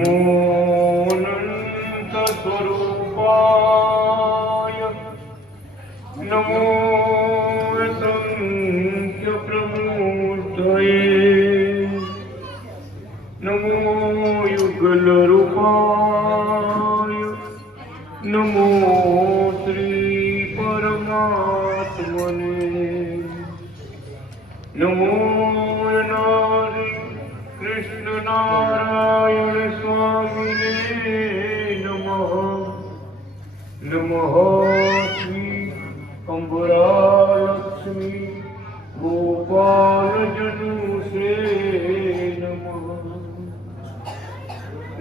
अनंत स्वरूपाय नमो संख्य प्रमूर्धये नमो युगल रूपाय नमो श्री परमात्मने नमो नारी कृष्ण नारायण स्वामिने नमः नमः श्री अम्बरालक्ष्मी गोपाल जनुषे नमः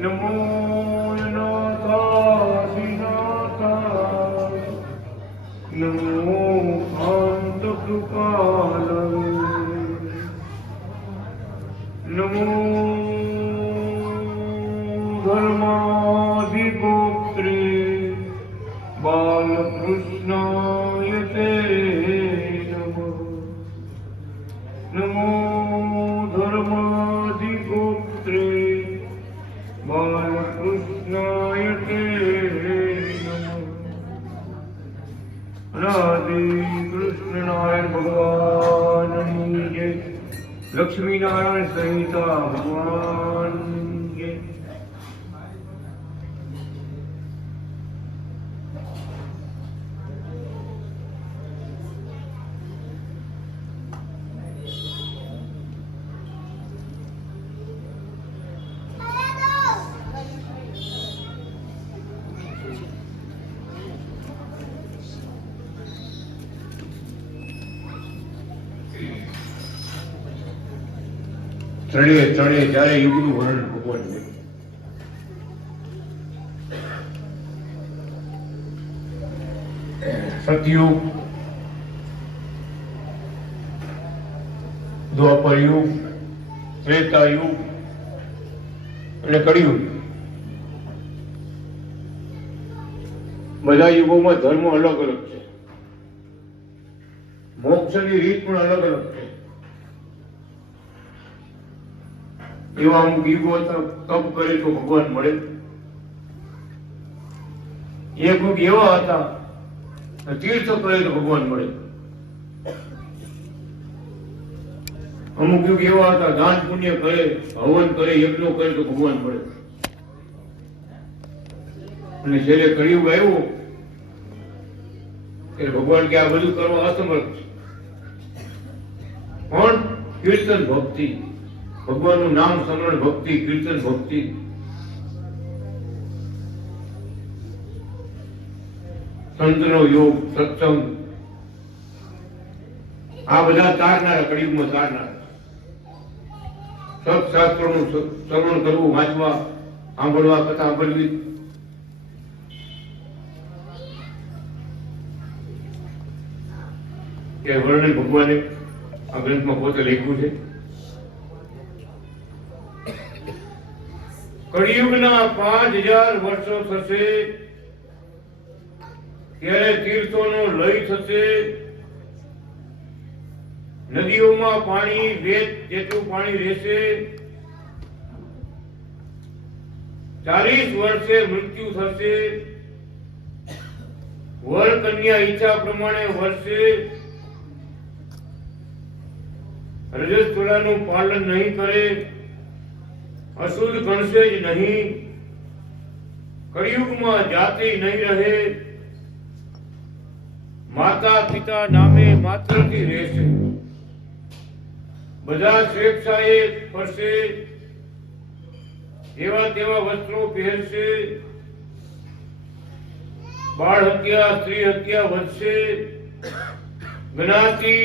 नमो नाथाधिनाथाय नमो कांत कृपालये नमो धर्माधिगोत्रे बालकृष्णाय ते नमः नमो धर्माधिगोत्रे बालकृष्णाय ते नमः राधे कृष्ण नारायण भगवान जय लक्ष्मी नारायण संहिता भगवान के ત્રણે જ્યારે યુગનું વર્ણન ભગવાન સતયુગ દ્વાપર યુગ ત્રેતા યુગ અને કળિયુગ બધા યુગોમાં ધર્મ અલગ અલગ છે મોક્ષની રીત પણ અલગ અલગ છે એવા અમુક યુગો તપ કરે તો ભગવાન મળે એક યુગ એવા હતા તીર્થ કરે તો ભગવાન મળે અમુક યુગ એવા હતા દાન પુણ્ય કરે હવન કરે યજ્ઞો કરે તો ભગવાન મળે અને છેલ્લે કળિયુગ આવ્યો એટલે ભગવાન કે આ બધું કરવા અસમર્થ પણ કીર્તન ભક્તિ ભગવાનનું નામ સ્મરણ ભક્તિ કીર્તન ભક્તિ સંતનો યોગ સત્સંગ આ બધા તારનારા કળિયુગમાં તારનારા સત્શાસ્ત્રોનું શ્રવણ કરવું વાંચવા સાંભળવા કથા સાંભળવી કે વર્ણન ભગવાને આ ગ્રંથમાં પોતે લખ્યું છે કળિયુગના 5000 વર્ષો થશે ત્યારે તીર્થોનો લય થશે નદીઓમાં પાણી વેદ જેટલું પાણી રહેશે 40 વર્ષે મૃત્યુ થશે વર કન્યા ઈચ્છા પ્રમાણે વર્ષે રજસ્વલાનું પાલન નહીં કરે અશુદ્ધ ગણશે જ નહીં કળિયુગમાં જાતિ નહીં રહે માતા પિતા નામે માત્રથી રહેશે બધા સ્વેચ્છાએ ફરશે એવા તેવા વસ્ત્રો પહેરશે બાળ હત્યા સ્ત્રી હત્યા વધશે જ્ઞાતિ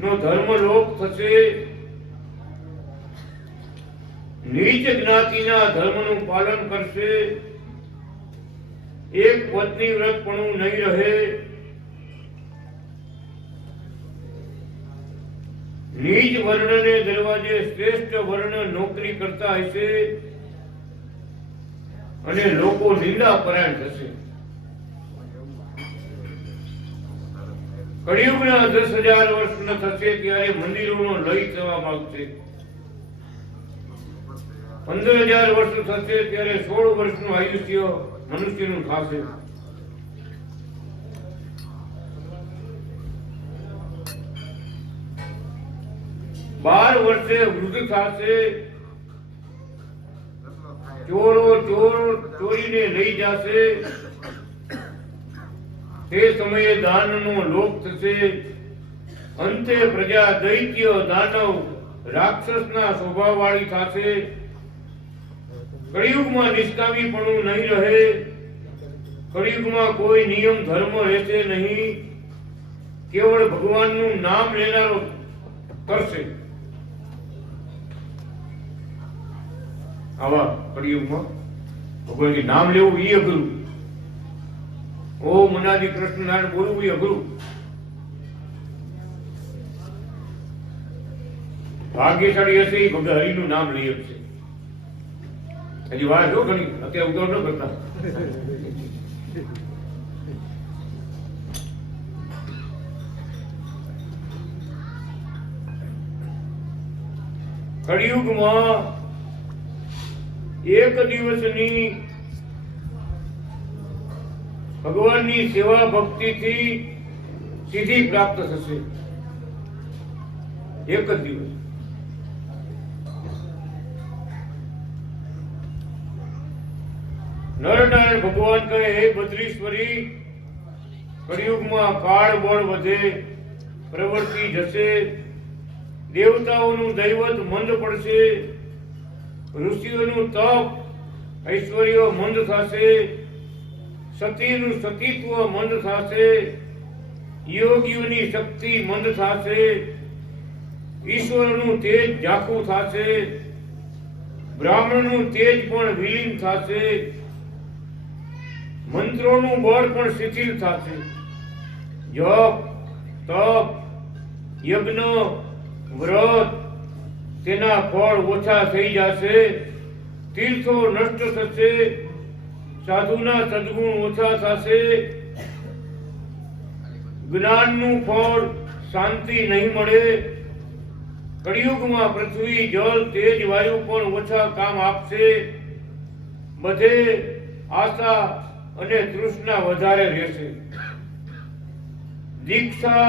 નો ધર્મ લોપ થશે નીચ જ્ઞાતિના ધર્મનું પાલન કરશે એક પત્ની વ્રતપણું નહીં રહે નીચ વર્ણને દરવાજે શ્રેષ્ઠ વર્ણ નોકરી કરતા હશે અને લોકો નિંદા પરાયણ થશે કળિયુગના 10,000 વર્ષના થશે ત્યારે મંદિરોનો લય થવા માંગશે 15,000 વર્ષ થશે ત્યારે 16 વર્ષનું આયુષ્ય મનુષ્યનું થશે. 12 વર્ષે વૃદ્ધ થશે. ચોરો ચોરીને લઈ જશે. તે સમયે દાનનો લોપ થશે. અંતે પ્રજા દૈત્ય દાનવ રાક્ષસના સ્વભાવવાળી થશે. કળિયુગમાં નિષ્કામીપણું નહીં રહે. કળિયુગમાં કોઈ નિયમ ધર્મ રહેશે નહીં. કેવળ ભગવાનનું નામ લેનારો કરશે. આવા કળિયુગમાં ભગવાનનું નામ લેવું એ અઘરું. ઓમ અનાદિ કૃષ્ણ નારાયણ બોલવું એ અઘરું. ભાગ્યશાળી હશે એ ભગવાન હરિનું નામ લઈ શકશે. હજી વાર જો ઘણી, અત્યારે ઉતાવળ ન કરતા. કળિયુગમાં એક દિવસની ભગવાનની સેવા ભક્તિથી સિદ્ધિ પ્રાપ્ત થશે. એક જ દિવસ. નરનારાયણ ભગવાન કહે, હે બદ્રીશ્વરી, કળિયુગમાં કાળ બળ વધે, પ્રવૃત્તિ જશે, દેવતાઓનું દૈવત મંદ પડશે, ઋષિઓનું તપ ઐશ્વર્ય મંદ થશે, સતીનું સતીત્વ મંદ થશે, યોગીઓની શક્તિ મંદ થશે, ઈશ્વરનું તેજ ઝાખું થશે, બ્રાહ્મણનું તેજ પણ વિલીન થશે, મંત્રોનું બળ પણ શિથિલ થશે, જપ તપ યજ્ઞ વ્રત તેના ફળ ઓછા થઈ જશે, તીર્થો નષ્ટ થશે, સાધુના સદગુણ ઓછા થશે, જ્ઞાનનું ફળ શાંતિ નહીં મળે. કળિયુગમાં પૃથ્વી જળ તેજ વાયુ પણ ઓછા કામ આપશે. બધે આશા અને તૃષ્ણા વધારે રહેશે. દીક્ષા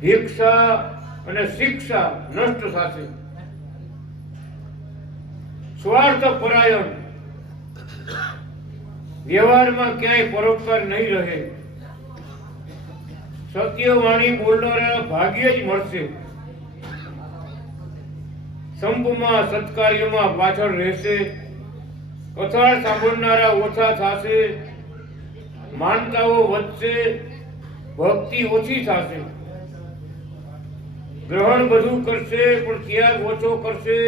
ભિક્ષા અને શિક્ષા નષ્ટ થશે. સ્વાર્થ પરાયણ, વ્યવહારમાં ક્યાંય પરોપકાર નહીં રહે. સત્યવાણી બોલનારા ભાગ્યે જ મળશે. સંપમાં સત્કાર્યમાં પાછળ રહેશે. કથા સાંભળનારા ઓછા થશે. માનતાઓ વધશે, ભક્તિ ઓછી થશે. ગ્રહણ બધું કરશે પણ ત્યાગ ઓછો કરશે.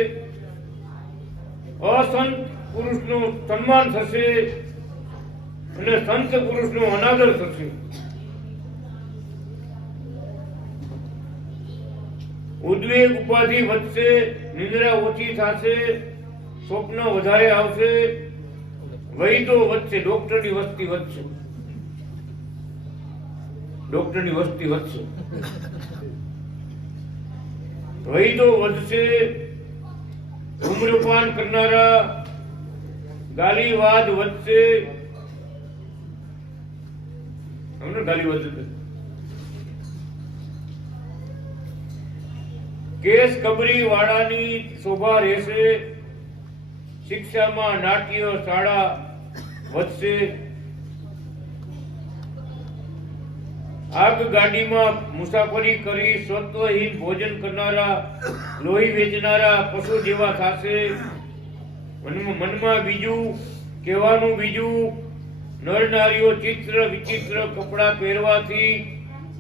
અસંત પુરુષનું સન્માન થશે અને સંત પુરુષનો અનાદર થશે. ઉદ્વેગ ઉપાધિ વધશે, નિંદ્રા ઓછી થશે, સ્વપ્ન વધારે આવશે, વૈદો વધશે, ડોક્ટરની વસ્તી વધશે. ડોક્ટરની વસ્તી વધશે, વૈદો વધશે. ધૂમ્રપાન કરનારા ગાલીવાદ વધશે. ગાલીવાદ કેસ કબરી વાળાની શોભા રહેશે. શિક્ષામાં નાટ્ય શાળા વધશે. આગગાડીમાં મુસાફરી કરી સત્વહીન ભોજન કરનારા, લોહી વેચનારા પશુ જેવા થશે. મનમાં બીજું, કહેવાનું બીજું. નર નારીઓ ચિત્ર વિચિત્ર કપડાં પહેરવાથી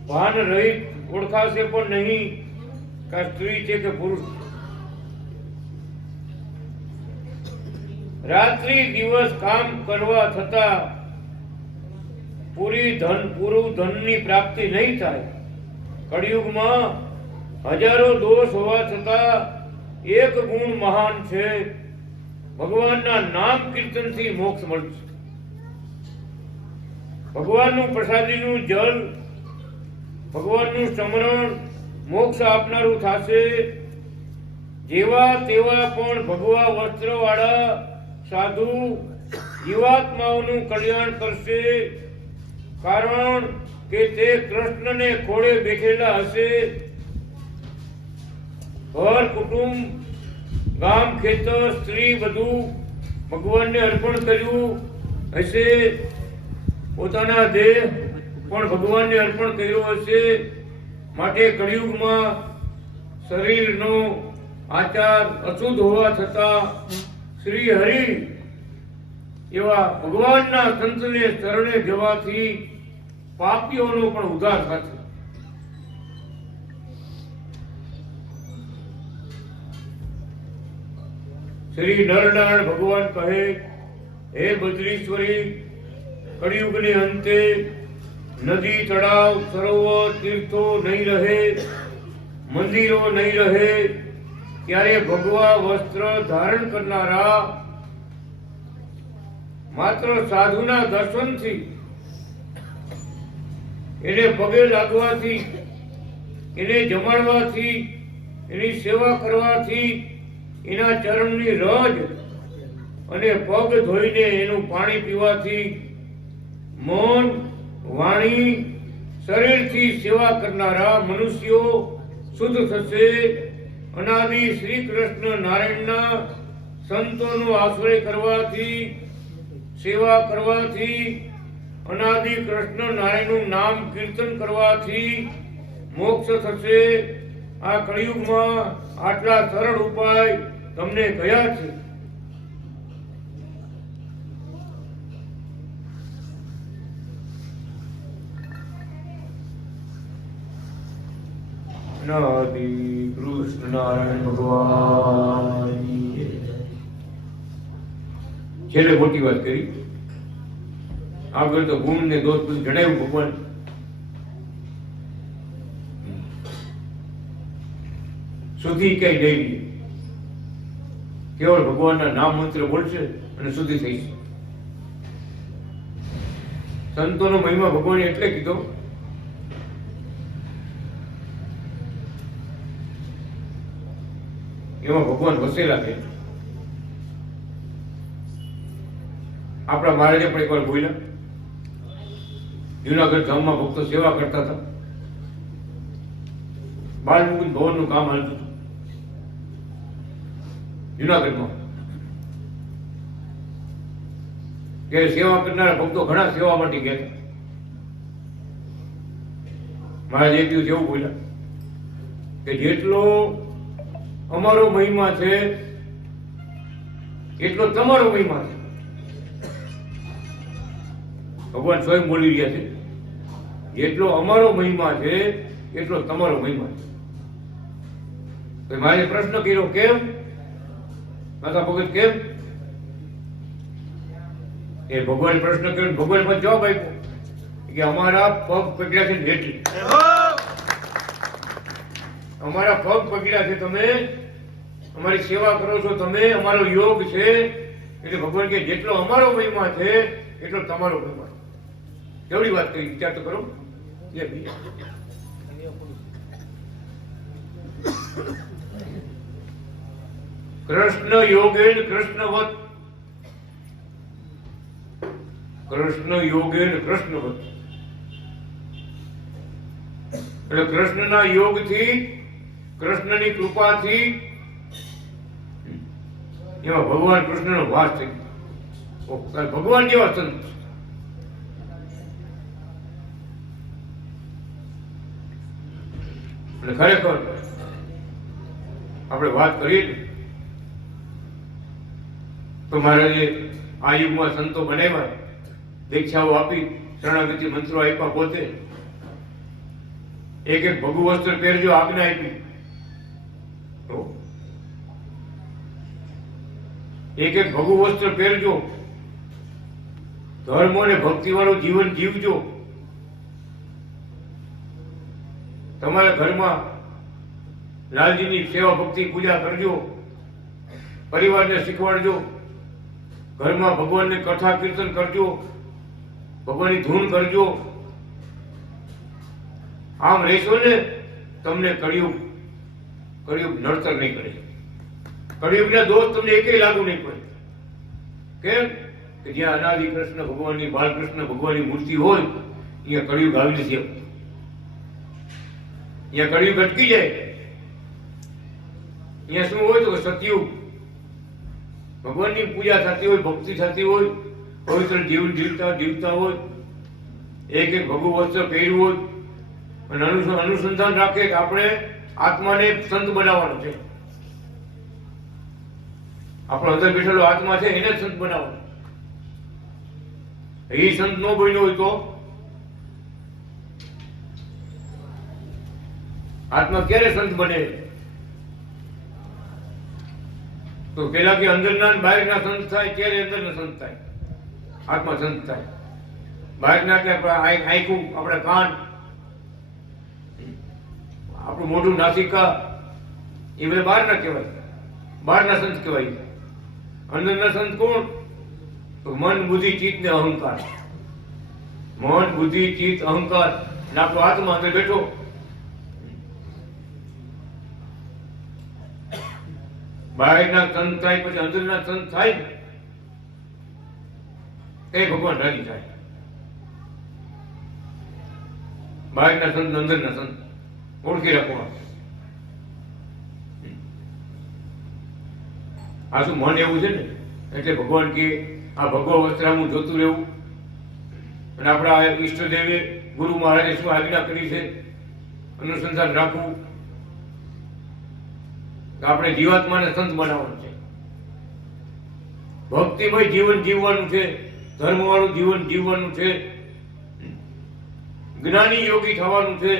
ભાન રહિત ઓળખાશે પણ નહીં કે સ્ત્રી છે કે પુરુષ. રાત્રિ દિવસ કામ કરવા છતાં પૂરું ધનની પ્રાપ્તિ નહીં થાય. કળિયુગમાં હજારો દોષ હોવા છતાં એક ગુણ મહાન છે. ભગવાનના નામ કીર્તનથી મોક્ષ મળશે. ભગવાનનું પ્રસાદીનું જલ, ભગવાનનું સ્મરણ મોક્ષ આપનારું થશે. જેવા તેવા પણ ભગવા વસ્ત્રવાળા સાધુ જીવાત્માઓનું કલ્યાણ કરશે, કારણ કે તે કૃષ્ણને ખોળે બેઠેલા હશે. ઘર કુટુંબ, ગામ, ખેતર, સ્ત્રી બધું ભગવાનને અર્પણ કર્યું હશે. પોતાના દેહ પણ ભગવાનને અર્પણ કર્યો હશે. માટે કળિયુગમાં શરીરનો આચાર અશુદ્ધ હોવા છતાં શ્રી હરિ એવા ભગવાનના સંતને શરણે જવાથી પાપીઓનો પણ ઉદ્ધાર થશે. શ્રી નરનારાયણ ભગવાન કહે, હે બદ્રીશ્વરી, કળિયુગને અંતે નદી, તળાવ, સરોવર, તીર્થો નહીં રહે, મંદિરો નહીં રહે. ત્યારે ભગવા વસ્ત્ર ધારણ કરનારા માત્ર સાધુના દર્શનથી, એને પગે લાગવાથી, એને જમાડવાથી, એની સેવા કરવાથી, એના ચરણની રજ અને પગ ધોઈને એનું પાણી પીવાથી મન, વાણી, શરીરથી સેવા કરનારા મનુષ્યો શુદ્ધ થશે. અનાદિ શ્રી કૃષ્ણ નારાયણના સંતોનો આશ્રય કરવાથી, સેવા કરવાથી, અનાદિ કૃષ્ણ નારાયણનું નામ કીર્તન કરવાથી મોક્ષ થશે. આ કળિયુગમાં આટલા સરળ ઉપાય તમને કયા છે? અનાદિ કૃષ્ણ નારાયણ ભગવાન. છેલ્લે મોટી વાત કરી, આગળ તો ગુણ ને દોષ બધું જણાવ્યું ભગવાન. સુધી કઈ નહીં, કેવળ ભગવાનના નામ મંત્ર બોલશે અને શુદ્ધિ થઈ છે. સંતોનો મહિમા ભગવાને એટલે કીધો, એમાં ભગવાન વસેલા છે. આપણા મહારાજે પણ એકવાર બોલ્યા, જુનાગઢ ધામમાં ભક્તો સેવા કરતા હતા, બાળમુકુંદ ભવનનું કામ હાલતું હતું જુનાગઢમાં. ત્યારે સેવા કરનારા ભક્તો ઘણા સેવા માટે ગયા હતા. મહારાજ એક દિવસ એવું બોલ્યા કે જેટલો અમારો મહિમા છે એટલો તમારો મહિમા છે. ભગવાન સ્વયં બોલી રહ્યા છે, જેટલો અમારો મહિમા છે એટલો તમારો મહિમા છે. મારે પ્રશ્ન કર્યો, કેમ માતા ભગત કેમ? એ ભગવાન પ્રશ્ન કર્યો, ભગવાન પણ જવાબ આપ્યો કે અમારા પગ પકડ્યા છે એટલે, અમારા પગ પકડ્યા છે તમે, અમારી સેવા કરો છો તમે, અમારો યોગ છે. એટલે ભગવાન કે જેટલો અમારો મહિમા છે એટલો તમારો મહિમા છે. કેવડી વાત કરી, વિચાર તો કરો. કૃષ્ણ યોગેન કૃષ્ણવત, કૃષ્ણ યોગેન કૃષ્ણવત. એટલે કૃષ્ણના યોગથી, કૃષ્ણની કૃપાથી એમાં ભગવાન કૃષ્ણનો વાસ થઈ ગયો. ભગવાન જેવા સંત. અને ખરેખર આપણે વાત કરીએ તો મહારાજે આ યુગમાં સંતો બનાવ્યા, દીક્ષાઓ આપી, શરણાગતિ મંત્રો આપ્યા, પોતે એક એક ભગુ વસ્ત્ર પહેરજો આજ્ઞા આપી. એક એક ભગુ વસ્ત્ર પહેરજો, ધર્મ અને ભક્તિ વાળું જીવન જીવજો. તમારા ઘરમાં લાલજીની સેવા ભક્તિ પૂજા કરજો, પરિવારને શીખવાડજો, ઘરમાં ભગવાનને કથા કીર્તન કરજો, ભગવાનની ધૂન કરજો. આમ રહેશો ને તમને કળિયુગ નડતર નહીં કરે. કળિયુગના દોષ તમને એકેય લાગુ નહીં પડે. કેમ કે જ્યાં અનાદિ કૃષ્ણ ભગવાનની બાલકૃષ્ણ ભગવાનની મૂર્તિ હોય અહીંયા કળિયુગ આવી નથી શકતું. અહીંયા કળિયુગ અટકી જાય. અહીંયા શું હોય તો સતયુગ, ભગવાનની પૂજા થતી હોય, ભક્તિ થતી હોય, પવિત્ર જીવન જીવતા હોય, એક એક ભગવું વસ્ત્ર પહેર્યું હોય અને અનુસંધાન રાખે કે આપણે આત્માને સંત બનાવવાનો છે. આપણો અંદર બેઠેલો આત્મા છે એને સંત બનાવવાનો. એ સંત ન બન્યો હોય તો આત્મા ક્યારે સંત બને? તો પેલા કે અંદરના બહારના સંત થાય ત્યારે અંદરના સંત થાય, આત્મા સંત થાય. બહારના કે આંખું, આપણા કાન, આપણું મોઢું, નાસિકા એ બધા બહારના કહેવાય, બહારના સંત કહેવાય. અંદરના સંત કોણ? તો મન, બુદ્ધિ, ચિત્ત ને અહંકાર. મન, બુદ્ધિ, ચિત્ત, અહંકાર ને આપણો આત્મા અંદર બેઠો. બહારના સંત થાય પછી અંદરના સંત થાય એ ભગવાન રાજી થાય. બહારના સંત, અંદરના સંત ઓળખી રાખવા. આ શું મન એવું છે ને એટલે ભગવાન કે આ ભગવા વસ્ત્રામું જોતું રહેવું. અને આપણા ઈષ્ટદેવે ગુરુ મહારાજે શું આજ્ઞા કરી છે, અનુસંધાન રાખવું. આપણે જીવાત્માને સંત બનાવવાનું છે, ભક્તિમય જીવન જીવવાનું છે, ધર્મવાળું જીવન જીવવાનું છે, જ્ઞાની યોગી થવાનું છે.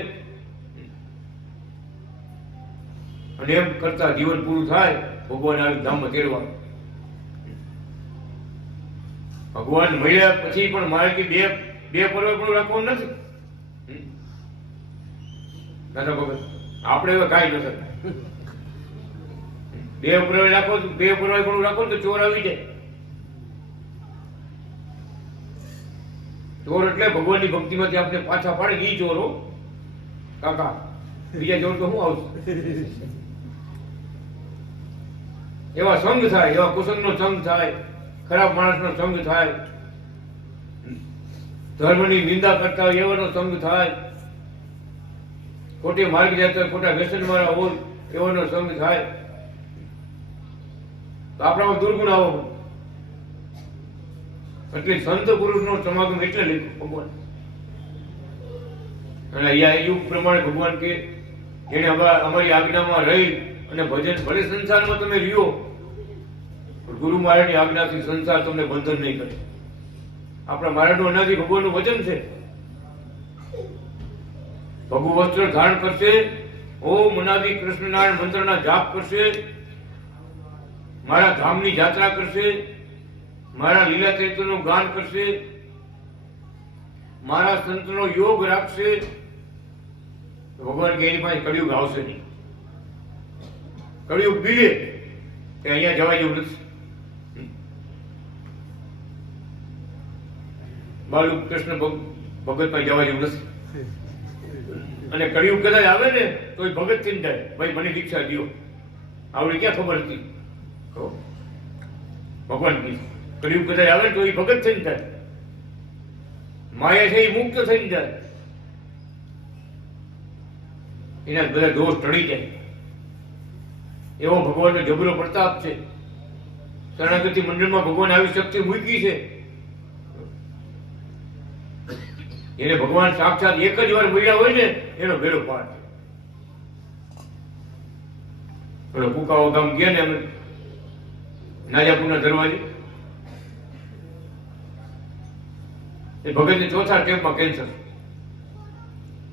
અને એમ કરતા જીવન પૂરું થાય ભગવાન આવી ધામમાં તેડવાનું. ભગવાન મળ્યા પછી પણ મારે કે બે પર્વ પણ રાખવાનું નથી. દાદા ભગત આપણે હવે કાંઈ નથી. બે પર્વ રાખો તો ચોર આવી જાય. ચોર એટલે ભગવાનની ભક્તિમાંથી આપણે પાછા પાડે ઈ ચોરો કાકા. બીજા ચોર તો શું આવશે? એવા સંગ થાય, એવા કુસંગનો સંગ થાય, ખરાબ માણસનો સંગ થાય, ધર્મની નિંદા કરતા હોય એવાનો સંગ થાય, ખોટી માર્ગ જતા ખોટા વ્યસન વાળા હોય એવાનો સંગ થાય તો આપણામાં દુર્ગુણ આવો. એટલે સંત પુરુષનો સમાગમ એટલે લખ્યું ભગવાન. અને અહીંયા યુગ પ્રમાણે ભગવાન કે જેને અમારી આજ્ઞામાં રહી અને ભજન, ભલે સંસારમાં તમે રહ્યો ગુરુ મહારાજની આજ્ઞાથી સંસાર તમને બંધન નહીં કરે. આપણા મહારાજનું અનાદિ ભગવાનનું વચન છે. ભગુ વસ્ત્ર ધારણ કરશે, ઓમ અનાદિ કૃષ્ણનારાયણ મંત્રના જાપ કરશે, મારા ધામની યાત્રા કરશે, મારા લીલા ચરિત્રનું ગાન કરશે, મારા સંતનો યોગ રાખશે, ભગવાન કે એની પાસે કળિયુગ આવશે નહીં. કળિયુગ બીવે કે અહીંયા જવાય જેવું નથી. બાલુ કૃષ્ણ ભગત પાસે જવા જેવું નથી. અને કળિયુગ કદાચ આવે ને તો એ ભગત થી જાય, ભાઈ મને દીક્ષા દો. આવડી ક્યાં ખબર હતી? ભગવાન કીધું કળિયુગ કદાચ આવે ને તો એ ભગત થઈને જાય, માયા છે એ મુક્ત થઈને જાય, એના બધા દોષ ટળી જાય. એવો ભગવાનનો જબરો પ્રતાપ છે. શરણાગતિ મંડળમાં ભગવાન આવી શક્તિ મૂકી છે. એને ભગવાન સાક્ષાત એક જ વાર મળ્યા હોય ને એનો ભેરો પાર છે. પેલો કુકાઓ ગામ ગયા ને અમે નાજાપુરના દરવાજે, એ ભગતને ચોથા સ્ટેપમાં કેન્સર.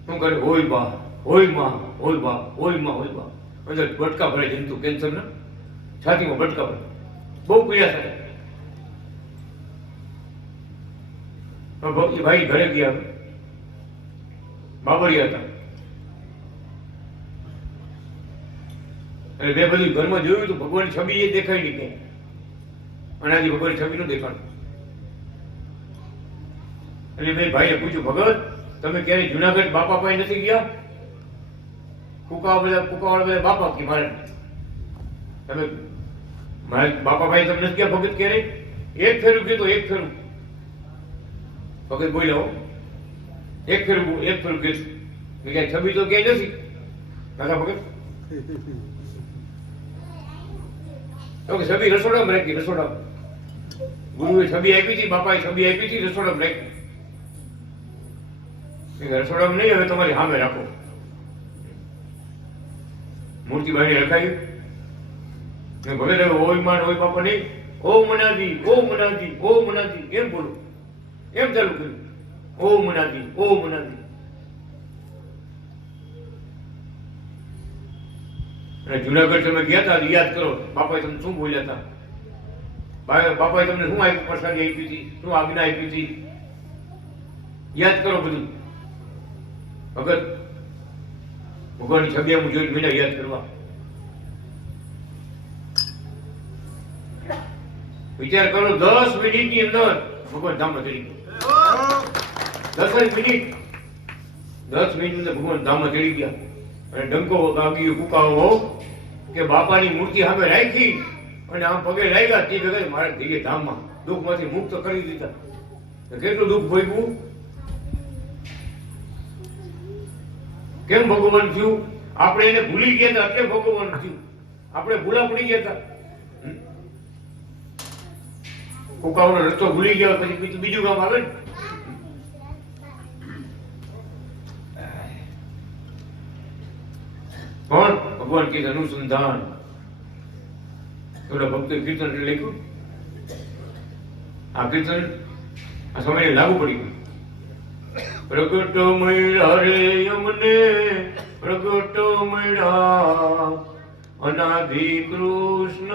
શું કરે? હોય બા, હોય માં, હોય બા, હોય માં, હોય બા. અંદર બટકા ભરે જંતુ કેન્સર ના છાતીમાં બટકા ભરે, બહુ પીડા થાય. ભાઈ ઘરે ગયા, બાબરિયા હતા, એટલે મેં બધું ઘરમાં જોયું તો ભગવાનની છબી એ દેખાય નહીં ક્યાંય. અનાજી ભગવાનની છબી નું દેખાડું. એટલે મેં ભાઈએ પૂછ્યું, ભગત તમે ક્યારે જુનાગઢ બાપા પાસે નથી ગયા? કુકાવાળા બધા બાપા કે મારે તમે મારા બાપાભાઈ તમને નથી ક્યાં ભગત ક્યારે એક ફેરું કીધું, એક ફેરું ભગત બોલ્યા હો, એક ફેરું કીધું. મેં ક્યાંય છબી તો ક્યાંય નથી કાકા ભગત. તો કે છબી રસોડામાં રાખી, રસોડામાં ગુરુએ છબી આપી હતી, બાપાએ છબી આપી હતી, રસોડામાં રાખી. રસોડામાં નહીં, હવે તમારી સામે રાખો. મૂર્તિ બાઈને રખાયું. ભગત હવે ઓય માન ઓય બાપા નહીં, ઓ મનાજી ઓ મનાજી ઓ મનાજી એમ બોલો, એમ ચાલુ કર્યું. ઓ મનાજી ઓ મનાજી. અને જુનાગઢ તમે ગયા હતા યાદ કરો, બાપાએ તમને શું બોલ્યા હતા? બાપાએ તમને શું આપ્યું, પ્રસાદી આપી હતી, શું આજ્ઞા આપી હતી? યાદ કરો બધું. ભગત ભગવાનની છબી હું જોઈ મને યાદ કરવા. વિચાર કરો 10 મિનિટની અંદર ભગવાન ધામમાં ચડી ગયા. 10 મિનિટ ની અંદર ભગવાન ધામમાં ચડી ગયા. અને ડંકો વાગ્યો, કુકાવો કે બાપાની મૂર્તિ સામે રાખી અને આમ પગે લાગ્યા તે ભેગા મારા ધીરે ધામમાં દુઃખમાંથી મુક્ત કરી દીધા. કેટલું દુઃખ ભોગવું, કેમ ભગવાન થયું? આપણે એને ભૂલી ગયા હતા એટલે ભગવાન થયું. આપણે ભૂલા પડી ગયા હતા. કુકાઓનો રસ્તો ભૂલી ગયા પછી બીજું કામ આવે ને. કોણ? ભગવાન કે અનુસંધાન. થોડા ભક્તો કીર્તન લખ્યું. આ કીર્તન આ સમયે લાગુ પડી ગયું. પ્રગટ મળ્યા રે અમને, પ્રગટ મળ્યા અનાદિ કૃષ્ણ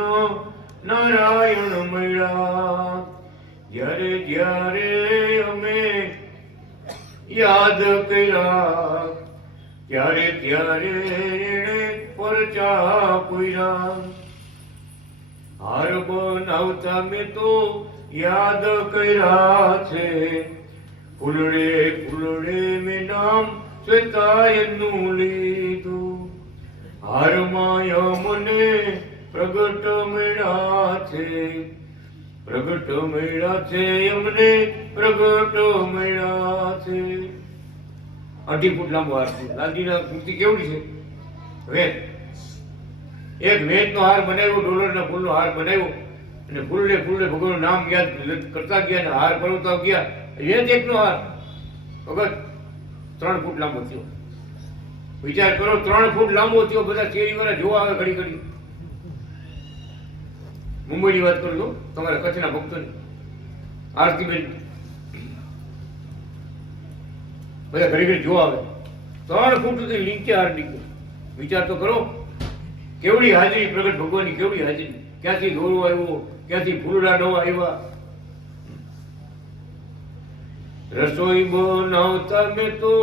નારાયણ મળ્યા. જ્યારે જ્યારે અમે યાદ કર્યા ત્યારે ત્યારે એણે પરચા પૂર્યા. હાર બનાવતા મેં તો યાદ કર્યા છે, ફૂલડે ફૂલડે મેં નામ શ્વેતાયનું લીધું. હારમાં મને પ્રગટ મળ્યા છે, પ્રગટ મળ્યા છે અમને, પ્રગટ મળ્યા છે. 2.5 ફૂટ લાંબો હાર છે. લાલજીના મૂર્તિ કેવડી છે? વેત. એક વેતનો હાર બનાવ્યો, ડોલરના ફૂલનો હાર બનાવ્યો અને ફૂલને ફૂલને ભગવાનનું નામ યાદ કરતા ગયા અને હાર પરોવતા ગયા. વેત એકનો હાર ભગત 3 ફૂટ લાંબો થયો. વિચાર કરો, 3 ફૂટ લાંબો થયો. બધા શેરીવાળા જોવા આવે ઘડી ઘડી. મુંબઈની વાત કરું છું, તમારા કચ્છના ભક્તોની. આરતીબેન બધા ઘડી ઘડી જોવા આવે. 3 ફૂટ સુધી નીચે હાર નીકળ્યો. વિચાર તો કરો, કેવડી હાજરી પ્રગટ ભગવાનની, કેવડી હાજરી. ક્યાંથી દોરો આવ્યો, ક્યાંથી ફૂલડા નવા આવ્યા. રસોઈ બનાવતા મેં તો,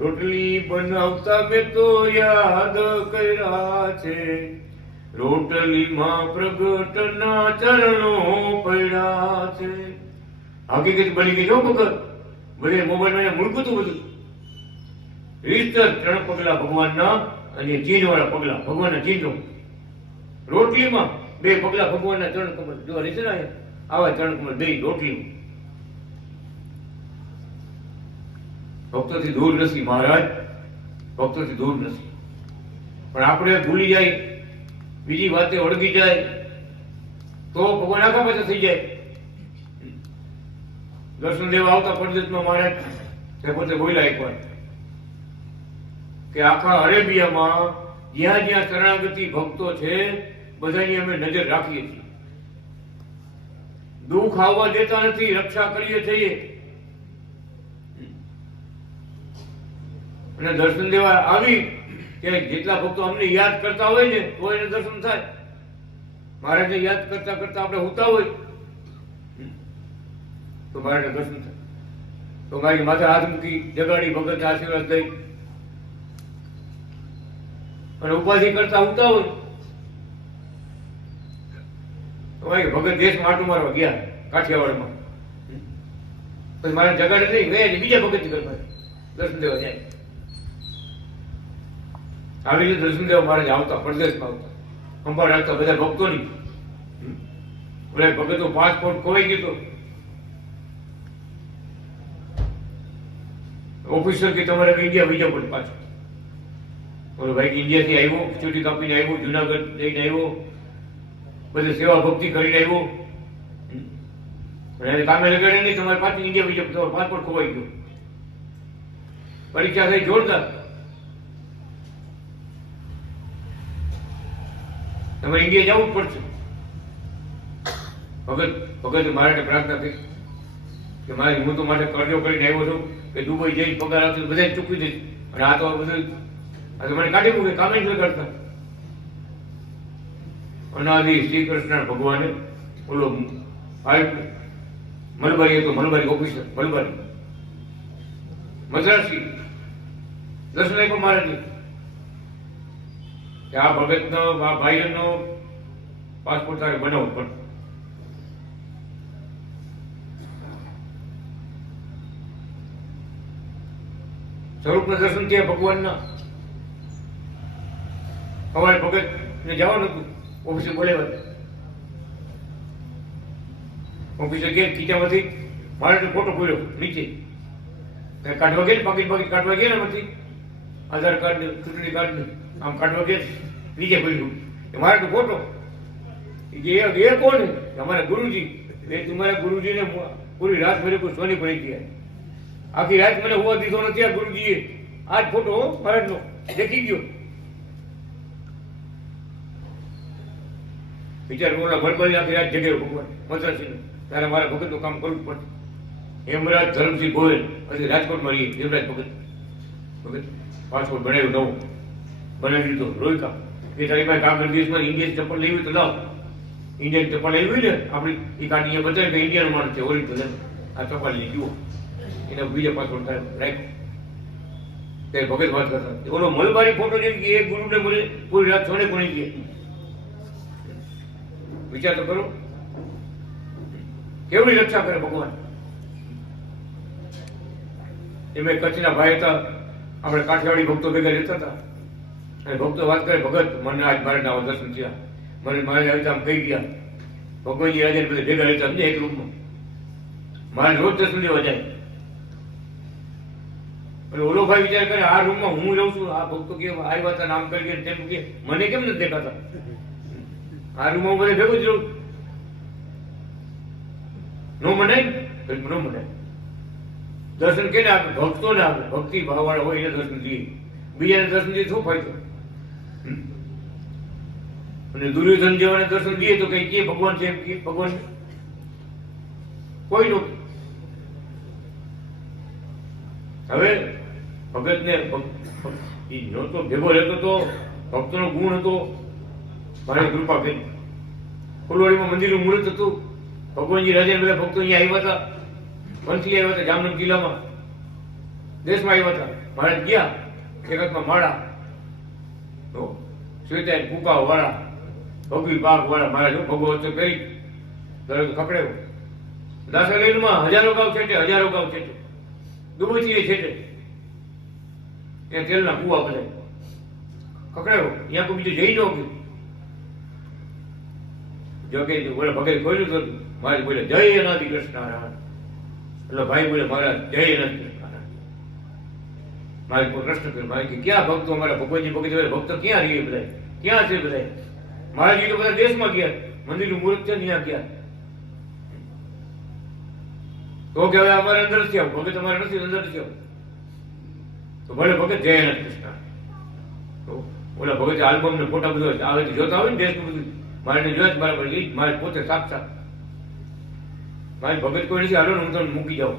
રોટલી બનાવતા મેં તો યાદ કર્યા છે, રોટલીમાં પ્રગટના ચરણો પડ્યા છે. હકીકત બની ગઈ જો ભગત. બધે મોબાઈલમાં મૂળકું હતું બધું. રીતસર 3 પગલા ભગવાનના અને ચીનવાળા પગલા ભગવાનના ચીનો. રોટલીમાં 2 પગલા ભગવાનના ચરણ કમળ. જો રીત ને આવા ચરણ કમળ 2 રોટલીમાં. ભક્તોથી દૂર નથી મહારાજ, ભક્તોથી દૂર નથી. પણ આપણે ભૂલી જાય, બીજી વાતે વળગી જાય તો ભગવાન આખા પાછા થઈ જાય. દર્શન દેવા આવતા પરદેશમાં મહારાજ તે પોતે બોલ્યા એકવાર કે આખા અરેબિયામાં જ્યાં જ્યાં શરણાગતિ ભક્તો છે બધાની અમે નજર રાખીએ છીએ. દુઃખ આવવા દેતા નથી, રક્ષા કરીએ છીએ. અને દર્શન દેવા આવી કે જેટલા ભક્તો અમને યાદ કરતા હોય ને તો એને દર્શન થાય. મહારાજને યાદ કરતા કરતા આપણે હોતા હોય તો મહારાજને દર્શન થાય. તો મારી માથે હાથ મૂકી જગાડી ભગત આશીર્વાદ દઈ અને ઉપાધિ કરતા હોતા હોય તો મારી ભગત દેશ માટું મારવા ગયા કાઠિયાવાડમાં. પછી મારે જગાડે નહીં, મેં બીજા ભગત કરવા દર્શન દેવા જાય. આવી રીતે દર્શન દેવા મહારાજ આવતા, પરદેશમાં આવતા, સંભાળ રાખતા બધા ભક્તોની. બોલે ભગત પાસપોર્ટ ખોવાઈ ગયો ઓફિસર કે તમારે ઇન્ડિયા બીજા પડે પાછો. બોલો ભાઈ ઇન્ડિયાથી આવ્યો, ચૂંટી કાપીને આવ્યો, જુનાગઢ લઈને આવ્યો, બધે સેવા ભક્તિ કરીને આવ્યો, અને કામે લગાડે નહીં, તમારે પાછી ઇન્ડિયા બીજા તમારો પાસપોર્ટ ખોવાઈ ગયો. પરીક્ષા થઈ જોરદાર, તમારે ઇન્ડિયા જવું જ પડશે. ભગત મારા પ્રાર્થના કરી કે મારી હું તો માટે કરજો કરીને આવ્યો છું કે દુબઈ જઈ પગાર આવશે બધા ચૂકવી દઈશ, અને આ તો બધું આ તો મને કાઢી મૂકે, કામે જ ન કરતા. અનાદિ શ્રી કૃષ્ણ ભગવાને ઓલો મલબારી હતો, મલબારી ઓફિસર, મલબારી મદ્રાસી દર્શન આપ્યો મહારાજને કે આ ભગતનો આ ભાઈનો પાસપોર્ટ તારે બનાવવું પણ સ્વરૂપના દર્શન થયા ભગવાનના. સવારે ભગત ને જવાનું હતું, ઓફિસે બોલાવ્યા. ઓફિસે ગયા, ખીચામાંથી મારે ફોટો ખોલ્યો નીચે કાઢવા ગયા, પાકીટ કાઢવા ગયા ને એમાંથી આધાર કાર્ડ ને ચૂંટણી કાર્ડ ને આમ કાઢવા ગયા, નીચે ખોલ્યું મારે તો ફોટો. એ કોણ? અમારા ગુરુજી. તમારા ગુરુજી ને પૂરી રાત મેરે કોઈ સોની પડી ગયા, આખી રાત મને હોવા દીધો નથી આ ગુરુજીએ. આ જ ફોટો મહારાજનો દેખી ગયો. વિચાર ઓલા ભરભરી આખી રાત જગ્યાએ ભગવાન મદ્રાસી તારે મારા ભગતનું કામ કરવું પડે. હેમરાજ ધરમસિંહ ગોયલ પછી રાજકોટમાં રહીએ. હેમરાજ ભગત પાસપોર્ટ બનાવ્યો, નવો બનાવી દીધો. રોયકા એ તારી પાસે કાગળ દેશમાં ઇન્ડિયન ચપ્પલ લેવી તો લાવ. ઇન્ડિયન ચપ્પલ લેવી ને આપણી એ કાઢી બતાવે કે ઇન્ડિયન માણસ છે, ઓરિજિનલ આ ચપ્પલ લઈ જુઓ. એના બીજા પાસપોર્ટ રાખ્યો. ત્યારે ભગત વાત કરતા ઓલો મલબારી ફોટો જેવી એ ગુરુને બોલે પૂરી રાત છોડે કોની ગઈ. વિચાર તો કરો કેવડી રક્ષા કરે ભગવાન. એમાં કચ્છના ભાઈ હતા, આપણે કાઠિયાવાડી ભક્તો ભેગા રહેતા હતા, અને ભક્તો વાત કરે ભગત મને આજ મારે ના દર્શન થયા, મને મારે આવી આમ કહી ગયા. ભગવાનજી રાજે બધા ભેગા રહેતા સમજે એક રૂમમાં, મારે રોજ દર્શન લેવા જાય. અને ઓલો ભાઈ વિચાર કરે આ રૂમમાં હું રહું છું, આ ભક્તો કે આવ્યા હતા નામ કરી તેમ કે મને કેમ નથી દેખાતા, આ રૂમમાં બધે ભેગું જ રહું. નો મનાય નો મનાય. દર્શન કેને આપે? ભક્તોને આપે. ભક્તિ ભાવવાળા હોય એને દર્શન દઈએ, બીજાને દર્શન દઈએ શું ફાયદો? અને દુર્યોધન જેવાને દર્શન દઈએ તો કઈ કે ભગવાન છે એમ કે ભગવાન કોઈ નો. હવે ભગત ને નહોતો ભેગો રહેતો તો ભક્તોનો ગુણ હતો. મારી કૃપા કરી ફુલવાડીમાં મંદિરનું મુહૂર્ત હતું. ભગવાનજી રાજા બધા ભક્તો અહીંયા આવ્યા હતા, વંશી આવ્યા હતા, જામનગર જિલ્લામાં દેશમાં આવ્યા હતા. મહારાજ ગયા, એક હાથમાં માળા, શ્વેતા કુકા વાળા, ભગવી પાક વાળા મહારાજ ભગવત કરી દરરોજ ખકડ્યો. દાસાલેનમાં હજારો ગાવ છેટે દુબઈથી છેટે ત્યાં તેલના કુવા બધે ખકડાયો. ત્યાં કોઈ બીજું જઈ ન ગયું. જો કે બોલે ભગત ખોલ્યું તો મહારાજ બોલે જય અનાદિ કૃષ્ણ નારાયણ. એટલે ભાઈ બોલે મહારાજ જય અનાદિ કૃષ્ણ નારાયણ. મારે કોઈ પ્રશ્ન કર્યો, મારે કે ક્યાં ભક્તો અમારા ભગવાનજી ભગત ભક્તો ક્યાં રહીએ બધા, ક્યાં છે બધા? મહારાજ તો બધા દેશમાં ગયા, મંદિરનું મુહૂર્ત છે ત્યાં ગયા. તો કે હવે અમારે અંદર નથી આવું, ભગત અમારે નથી અંદર નથી આવું. તો ભલે ભગત જય અનાદિ કૃષ્ણ. તો ઓલા ભગત આલ્બમ ને ફોટા બધો આવે જોતા હોય ને દેશનું બધું મારે જોયા જ બરાબર. એ મારે પોતે સાક્ષાત મારી ભગત કોઈ નથી. હાલો ને હું તમને મૂકી જાઉં.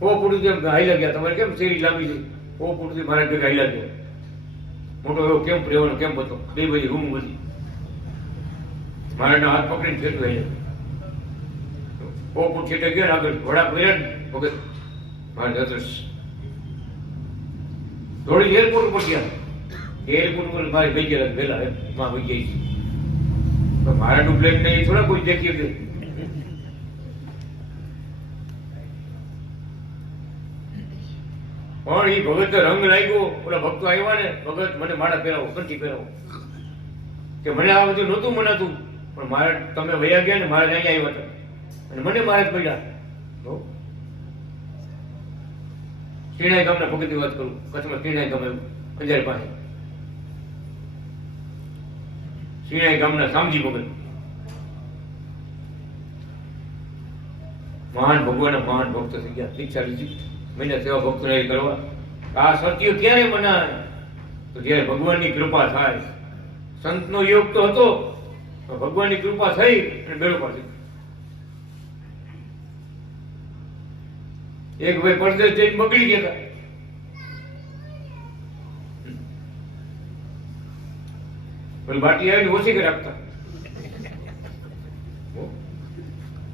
ઓ પૂરું જેમ હાઈલા ગયા. તમારે કેમ શેરી લાંબી છે? ઓ પૂરથી મારા ભેગા હાઈલા ગયા. મોટો એવો કેમ્પ રહેવાનો કેમ્પ હતો, બે બધી રૂમ બધી. મારાના હાથ પકડીને ફેરતું હાઈલા. ઓ પૂર છેટે ગયા ને આગળ ઘોડા પહેર્યા ને ભગત મારે અદ્રશ થોડી એરપોર્ટ ઉપર ગયા. એરપોર્ટ ઉપર મારી ભાઈ ગયા પેલા માં ભાઈ ગઈ તો મારા ડુપ્લેટ ને થોડા કોઈ દેખી કે પણ એ ભગત રંગ લાગ્યો. ઓલા ભક્તો આવ્યા ને ભગત મને માળા પહેરાવો, કંઠી પહેરાવો, કે મને આ બધું નહોતું મનાતું. પણ મારે તમે વયા ગયા ને મારે અહીંયા આવ્યા હતા અને મને મારે જ પડ્યા. શેણાઈ ગામના ભગતની વાત કરું, કચ્છમાં શેણાઈ ગામ અંજાર પાસે શેણાઈ ગામના શામજી ભગત મહાન ભગવાનના મહાન ભક્ત થઈ ગયા. દીક્ષા લીધી, મહિના સેવા ભક્તોને કરવા. આ સત્ય ક્યારે મનાય? તો જ્યારે ભગવાનની કૃપા થાય. સંતનો યોગ તો હતો, ભગવાનની કૃપા થઈ અને બેડો પાડી. એક ભાઈ પરદેશ જઈને બગડી ગયા હતા. પેલી બાટલી આવીને ઓછી કે રાખતા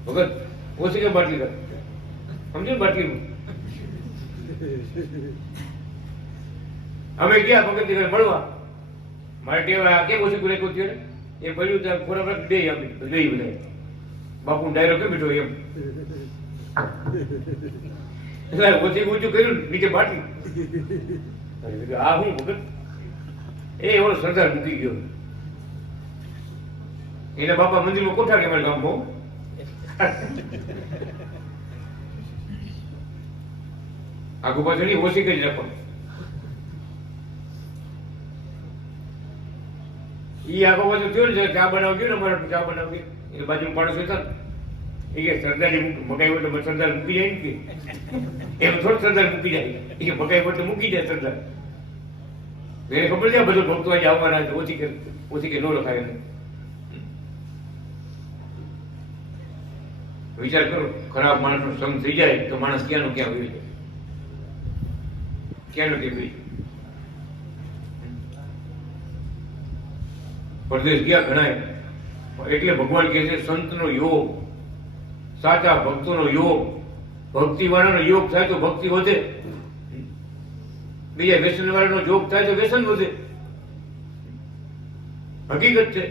ભગત, ઓછી કે બાટલી રાખતા, સમજો બાટલી. અમે ગયા ભગત ઘરે મળવા. મારે ટેવા કેમ ઓછી કરે કોઈ એ પડ્યું ત્યાં ખોરાક દે અમે દઈ બધા બાપુ ડાયરો કેમ બેઠો એમ એટલે ઓછી ઊંચું કર્યું નીચે બાટલી. આ હું ભગત એ એવો સરદાર મૂકી ગયો. એના બાપા મંદિરમાં કોઠા કે અમારા ગામમાં આગુ પાછળ ઓછી કરી રાખવાનું. ઈ આગો પાછું થયો ને ચા બનાવજો ને અમારે ચા બનાવજો એ બાજુ પાડોશી હતા એ કે સરદારી મકાઈ એટલે સરદાર મૂકી જાય ને કે એમ થોડું સરદાર મૂકી જાય એ કે મકાઈ એટલે મૂકી જાય સરદાર. એને ખબર છે બધું ભક્તો આજે આવવાના ઓછી કે ન લખાય. વિચાર કરો, ખરાબ માણસનો સંગ થઈ જાય તો માણસ ક્યાંનો ક્યાં વહી જાય, ક્યાંનો ક્યાં વહી જાય. પરદેશ ગયા ઘણા, એટલે ભગવાન કહે છે સંતનો યોગ, સાચા ભક્તોનો યોગ, ભક્તિ વાળાનો યોગ થાય તો ભક્તિ વધે, બીજા વ્યસન વાળાનો યોગ થાય તો વ્યસન વધે. હકીકત છે.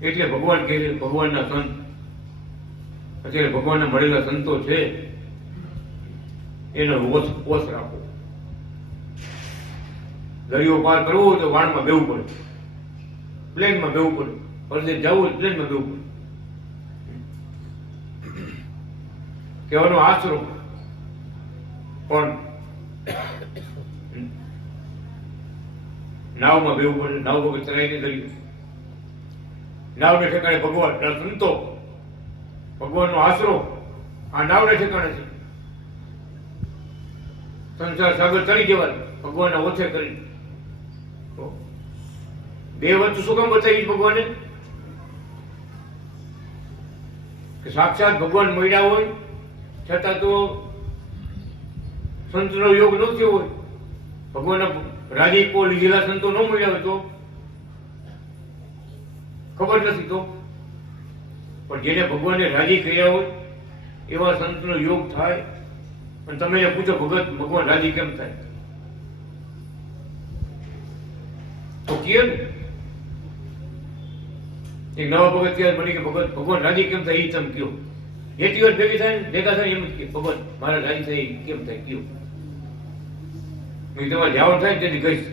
એટલે ભગવાન કહે છે ભગવાનના સંત, અત્યારે ભગવાનના મળેલા સંતો છે એનો ઓછ રાખો. દરિયો પાર કરવો હોય તો વાણમાં બેવું પડે, પ્લેનમાં બેવું પડે, પરદેશ જવું હોય પ્લેનમાં બેવું પડે. કહેવાનો આશરો પણ નાવમાં બેવું પડે, નાવ વગર ચલાવીને દરિયો. નાવને ઠેકાણે ભગવાન, સંતો, ભગવાનનો આશરો આ નાવને ઠેકાણે છે. સંસાર સાગર તરી જવાનું ભગવાનના ઓછે કરી. બે વસ્તુ શું કામ બતાવી ભગવાને? કે સાક્ષાત ભગવાન મળ્યા હોય છતાં તો સંતનો યોગ ન થયો હોય, ભગવાનના રાજીપો લીધેલા સંતો ન મળ્યા હોય તો ખબર નથી. તો પણ જેને ભગવાને રાજી કર્યા હોય એવા સંતનો યોગ થાય. અને તમે એને પૂછો ભગત ભગવાન રાજી કેમ થાય તો કહે ને એક નવા ભગત ત્યારે બની કે ભગત ભગવાન રાજી કેમ થાય એ તમે કયો. જેટલી વાર ભેગી થાય ને ભેગા થાય એમ જ કે ભગવાન મારા રાજી થાય કેમ થાય કયો. તમારે જવાનું થાય ને તેથી કહીશ.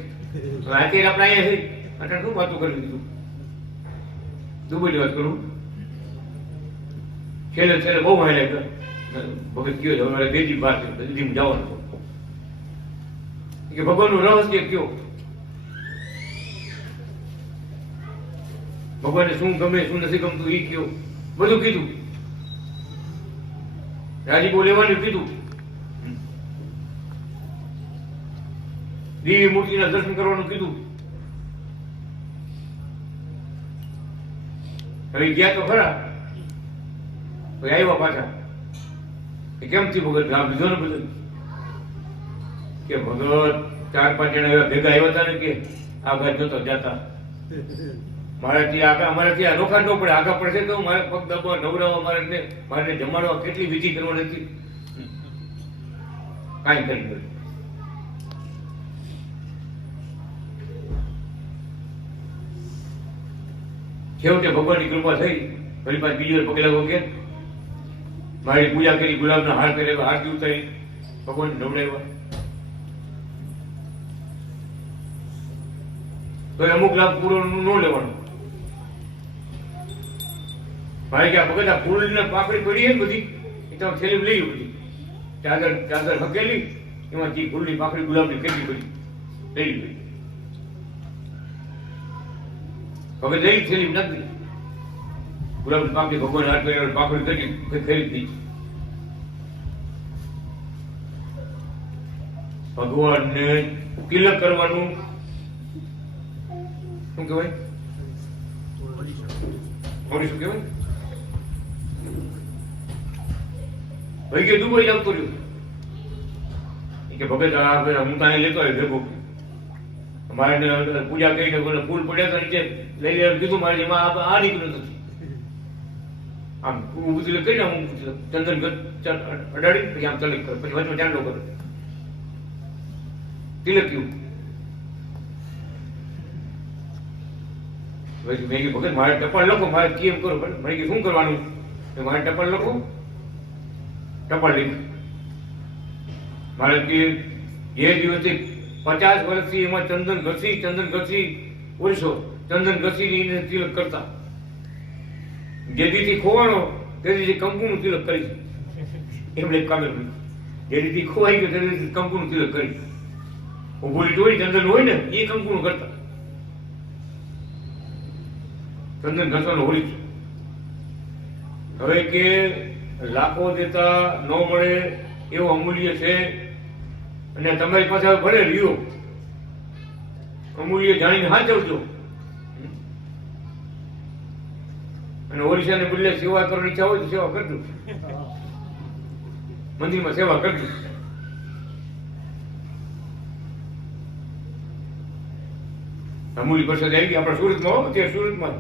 અત્યારે આપણે અહીંયા છે એટલે શું વાતો કરી દીધું દુબઈની વાત કરું. છેલ્લે બહુ માહિતી ભગત કયો મારે બેજી બાર દીદી જવાનું કે ભગવાનનું રહસ્ય કયો, ભગવાનને શું ગમે શું નથી ગમતું એ કયો, બધું કીધું. રાજીપો લેવાનું કીધું, દિવ્ય મૂર્તિના દર્શન કરવાનું કીધું. હવે ગયા તો ખરા, આવ્યા પાછા કેમ થી ભગત ગામ લીધો ને બધું કે ભગત 4-5 જણા એવા ભેગા આવ્યા હતા ને કે આગળ નતો જતા. મારાથી આગા અમારાથી અનોખા ન પડે, આગા પડશે તો મારે પગ દબાવવા નવરાવવા મારે જમાડવા કેટલી વિધિ કરવાની હતી, કાંઈ કરી ગયું. છેવટે ભગવાનની કૃપા થઈ. ફરી પાછ બીજી વાર પગલા વગે મારી પૂજા કરી, ગુલાબના હાર કર્યા, આરતી ઉતારી, ભગવાન નવડાવ્યા. તો અમુક લાભ પૂરો ન લેવાનો. મારે કે આ ભગત આ ફૂલ ને પાકડી પડી ને બધી એ તમે થેલી લઈ લો બધી ચાદર ચાદર હકેલી એમાંથી ફૂલની પાકડી ગુલાબની કેટલી બધી લઈ લીધી ભગત લઈ થેલી નથી ગુલાબની પાકડી ભગવાન હાથ કરી પાકડી કરી ખરીદ દીધી ભગવાનને તિલક કરવાનું શું કહેવાય મોડી શું કહેવાય ભાઈ કે દુબઈ આવતો રહ્યો કે ભગત હું ત્યાં લેતો આવ્યો ભેગો મારે પૂજા કરીને ફૂલ પડ્યા તો નીચે લઈ લેવાનું કીધું મારે એમાં આ નીકળ્યું નથી આમ ઊભું તિલક કરીને હું ચંદન અડાડી પછી આમ તિલક કરે પછી વચમાં ચાંદલો કરે તિલક કેવું મેં કીધું ભગત મારે ટપાલ લખો મારે કેમ કરો મને કીધું શું કરવાનું મારે ટપાલ લખો ટપાલ લખો મારે કે જે દિવસથી 50 વર્ષથી એમાં ચંદન ઘસી ઓળશો ચંદન ઘસીને તિલક કરતા જે દીથી ખોવાનો તે દીથી કંકુનું તિલક કરી એમણે કામે જે દીથી ખોવાઈ ગયો તે દીથી કંકુનું તિલક કરી ઉભોલી ટોળી ચંદન હોય ને એ કંકુનું કરતા ચંદન ઘસવાનું હોળી હવે કે લાખો દેતા ન મળે એવું અમૂલ્ય છે અને તમારી પાસે ભલે રહ્યો અમૂલ્ય જાણીને સાચવજો અને ઓરિસાને બદલે સેવા કરવાની ઈચ્છા હોય તો સેવા કરજો મંદિરમાં સેવા કરજો અમૂલ્ય પ્રસાદ આવી ગઈ આપણા સુરતમાં હો ત્યાં સુરતમાં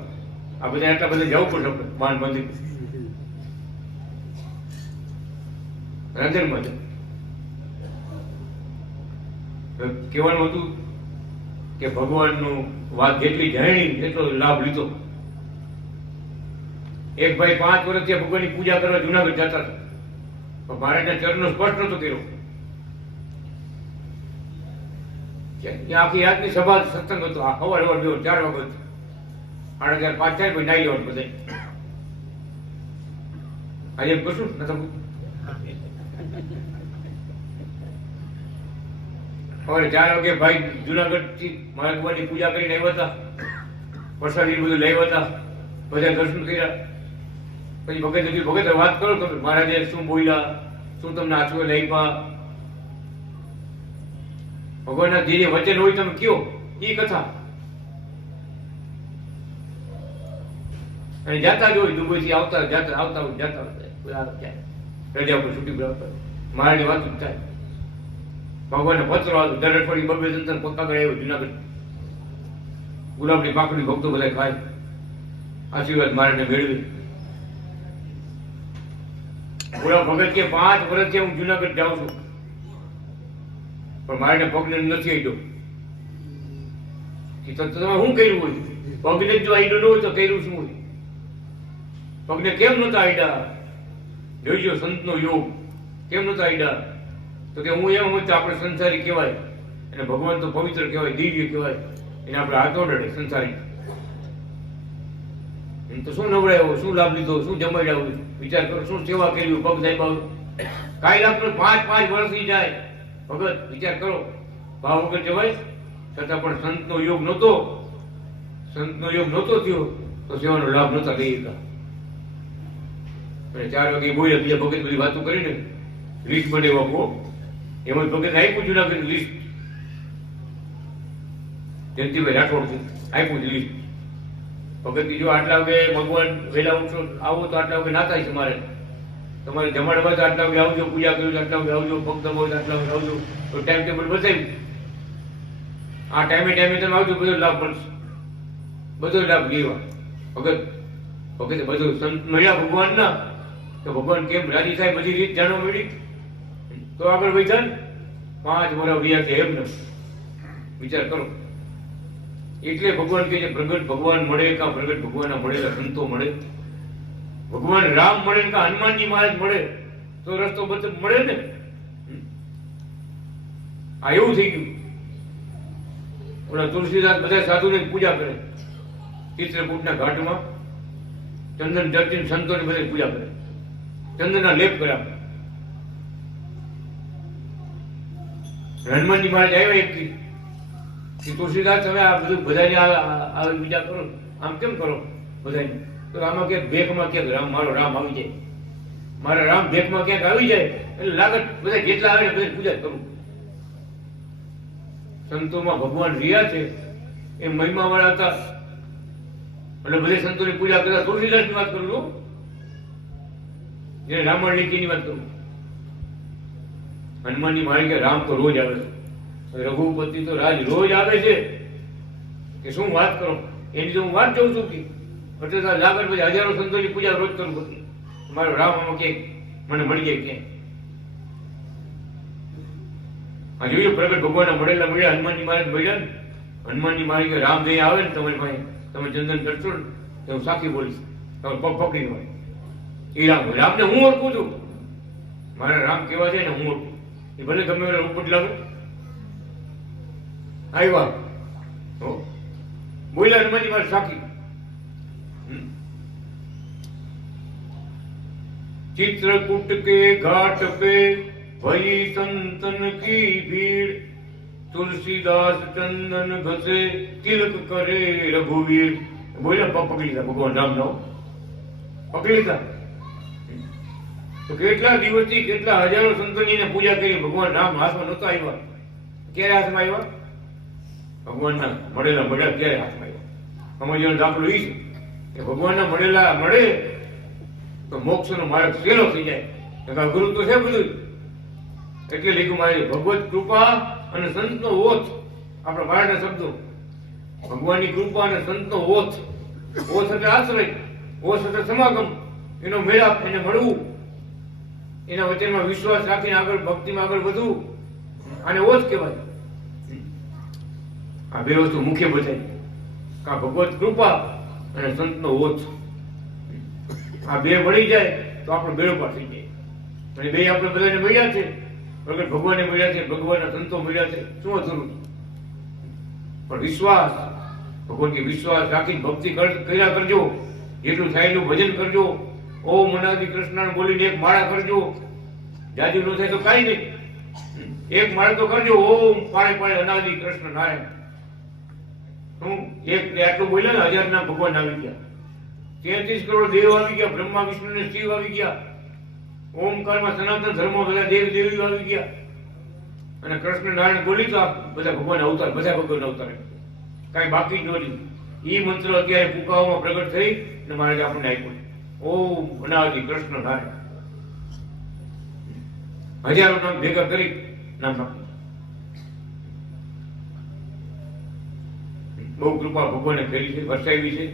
આ બધા એટલા બધા જવું પડશે આપણે બાણ મંદિર રાંધણમાં કહેવાનું હતું કે ભગવાનનું વાત જેટલી જાણી એટલો લાભ લીધો એક ભાઈ 5 વર્ષથી ભગવાનની પૂજા કરવા જુનાગઢ જતા હતા પણ મહારાજના ચરણનો સ્પર્શ નતો કર્યો આખી રાતની સભા સત્સંગ હતો આ સવાર 4 વાગે 4:30 5 થાય પછી નાઈ લેવાનું બધા આજે એમ કશું નતું સવારે 4 વાગે ભાઈ જુનાગઢ થી મહારાજ ભગવાનની પૂજા કરીને આવ્યા હતા પ્રસાદી બધું લાવ્યા હતા બધા દર્શન કર્યા પછી ભગત વાત કરો તો મહારાજે શું બોલ્યા શું તમને આંસુ લાવ્યા ભગવાનના જે વચન હોય તમે કયો એ કથા અને જાતા જ હોય દુબઈ થી આવતા રજા ઉપર છૂટી આવતા મહારાજની વાત થાય ભગવાનને પત્રો આવ્યો દર અઠવાડિયે 2 સંતાન પક્કા ગળે આવ્યો જુનાગઢ ગુલાબની પાકડી ભક્તો બધા ખાય આશીર્વાદ મહારાજને મેળવી ગુલાબ ભગત કે 5 વર્ષથી હું જુનાગઢ જાઉં છું પણ મારે પગને નથી આઈડો તમે શું કર્યું હોય પગને જો આઈડો ન હોય તો કર્યું શું હોય પગને કેમ નતા આઈડા જોઈજો સંતનો યોગ કેમ નતા આઈડા તો કે હું એમ હોય તો આપણે સંસારી કહેવાય અને ભગવાન તો પવિત્ર કહેવાય દિવ્ય કહેવાય એને આપણે હાથ ઓડે સંસારી તો શું નવડાયો શું લાભ લીધો શું જમાડ્યા વિચાર કરો શું સેવા કરી પગ સાહેબ કાંઈ લાભ 5 વર્ષથી જાય ભગત વિચાર કરો ભાવ વગર જવાય છતાં પણ સંતનો યોગ નહોતો થયો તો સેવાનો લાભ નહોતા લઈ શકા અને 4 વાગે બોલ્યા બીજા ભગત બધી વાતો કરીને લિસ્ટ બનાવ્યા આપો એમાં ભગત આપ્યું જુનાગઢ લિસ્ટ જયંતિભાઈ રાઠોડ આપ્યું છે લિસ્ટ ભગત જો આટલા વાગે ભગવાન વહેલા ઉઠો આવો તો આટલા વાગે નાતા છે મારે તમારે જમાડવા તો આટલા વાગે આવજો પૂજા કર્યું આટલા વાગે આવજો ભક્ત હોય આટલા વાગે આવજો તો ટાઈમ ટેબલ બતાવ્યું આ ટાઈમે તમે આવજો બધો લાભ મળશે બધો લાભ લેવા ભગત બધું સંત મળ્યા ભગવાનના તો ભગવાન કેમ રાજી થાય બધી રીત જાણવા મળી તો આગળ વધ્યા 5 વર્ષ વ્યા છે એમ ને વિચાર કરો એટલે ભગવાન કહે છે પ્રગટ ભગવાન મળે કા પ્રગટ ભગવાનના મળેલા સંતો મળે ભગવાન રામ મળે કા હનુમાનજી મહારાજ મળે તો રસ્તો બધો મળે ને આ એવું થઈ ગયું ઓલા તુલસીદાસ બધા સાધુને પૂજા કરે ચિત્રકૂટના ઘાટમાં ચંદન ધરતી સંતોની બધી પૂજા કરે, ચંદનના લેપ કર્યા. હનુમાનજી મહારાજ આવ્યા એક તુલસીદાસ તમે આ બધું બધાની આવી બીજા કરો, આમ કેમ કરો બધાની? તો આમાં ક્યાંક ભેખમાં ક્યાંક રામ મારો રામ આવી જાય, મારા રામ ભેખમાં ક્યાંક આવી જાય એટલે લાગત બધા જેટલા આવે બધી પૂજા કરું. સંતોમાં ભગવાન રહ્યા છે એ મહિમા વાળા હતા એટલે બધે સંતોની પૂજા કરતા. તુલસીદાસની વાત કરું છું, જેને રામાયણ લીટીની વાત કરું. હનુમાનજી મહારાજ કે રામ તો રોજ આવે છે, રઘુપતિ તો રાજ રોજ આવે છે કે શું વાત કરો, એની તો હું વાત જોઉં છું કે એટલે લાગર પછી હજારો સંતોની પૂજા રોજ કરું પડતી. મારો રામ આમાં ક્યાંક મને મળી જાય ક્યાંય. આ જોઈએ પ્રગટ ભગવાનના મળ્યા હનુમાનજી મહારાજ મળ્યા ને, હનુમાનજી મહારાજ કે રામ જઈ આવે ને તમારી પાસે, તમે ચંદન કરશો ને તો હું સાખી બોલીશ, તમે પગ પકડી હોય એ રામને હું ઓળખું છું. મારા રામ કેવા છે ને હું ઓળખું, એ ભલે ગમે રૂપ બદલાવે. આવ્યા બોલ્યા હનુમાનજી મહારાજ સાખી. चित्रकूट के घाट पे भई संतन की भीड़, तुलसीदास चंदन घसे तिलक करे रघुवीर. बोला पकड़ी લીધા ભગવાન રામ નો પકડી લીધા. તો કેટલા દિવસથી કેટલા હજારો સંતોની પૂજા કરી, ભગવાન રામ હાથમાં નહોતા આવ્યા. ક્યારે હાથમાં આવ્યા? ભગવાનના મળેલા ક્યારે હાથમાં આવ્યા? સમજવાનો દાખલો એ છે કે ભગવાનના મળેલા મળે તો મોક્ષનો માર્ગ સહેલો થઈ જાય. ગુરુ તો છે બધું. એટલે લીધું મારે ભગવત કૃપા અને સંતનો ઓથ, આપણા ભારતના શબ્દો, ભગવાનની કૃપા અને સંતનો ઓથ. ઓથ એટલે આશ્રય, ઓથ એટલે સમાગમ, એનો મેળાપ, એને મળવું, એના વચનમાં વિશ્વાસ રાખીને આગળ ભક્તિમાં આગળ વધવું, આને ઓથ કહેવાય. આ બે વસ્તુ મુખ્ય બતાવી, કા ભગવત કૃપા અને સંતનો ઓથ. આ બે મળી જાય તો આપણો બેડો પાર થઈ જાય. અને બે આપણે બધાને મળ્યા છે, પ્રગટ ભગવાનને મળ્યા છે, ભગવાનના સંતો મળ્યા છે, શું અધૂરું? પણ વિશ્વાસ, ભગવાન કે વિશ્વાસ રાખીને ભક્તિ કર્યા કરજો, જેટલું થાય એટલું ભજન કરજો. ઓમ અનાદિ કૃષ્ણ બોલીને એક માળા કરજો, જાજુ ન થાય તો કાંઈ નહીં, એક માળા તો કરજો. ઓમ પાળે પાળે અનાદિ કૃષ્ણ નારાયણ. હું એક આટલું બોલ્યા ને 1000 નામ ભગવાન આવી ગયા, 33 કરોડ દેવ આવી ગયા, બ્રહ્મા વિષ્ણુ ને શિવ આવી ગયા, ઓમકારમાં સનાતન ધર્મ બધા દેવ દેવીઓ આવી ગયા, અને કૃષ્ણ નારાયણ બોલી તો બધા ભગવાન અવતાર, બધા ભગવાન અવતાર, કાંઈ બાકી જ નથી. એ મંત્ર અત્યારે પુકાવામાં પ્રગટ થઈ અને મહારાજ આપણને આપ્યો. ઓમ અનાદિ કૃષ્ણ નારાયણ. હજારો નામ ભેગા કરી નામ આપ્યું. બહુ કૃપા ભગવાને કરી છે, વરસાવી છે.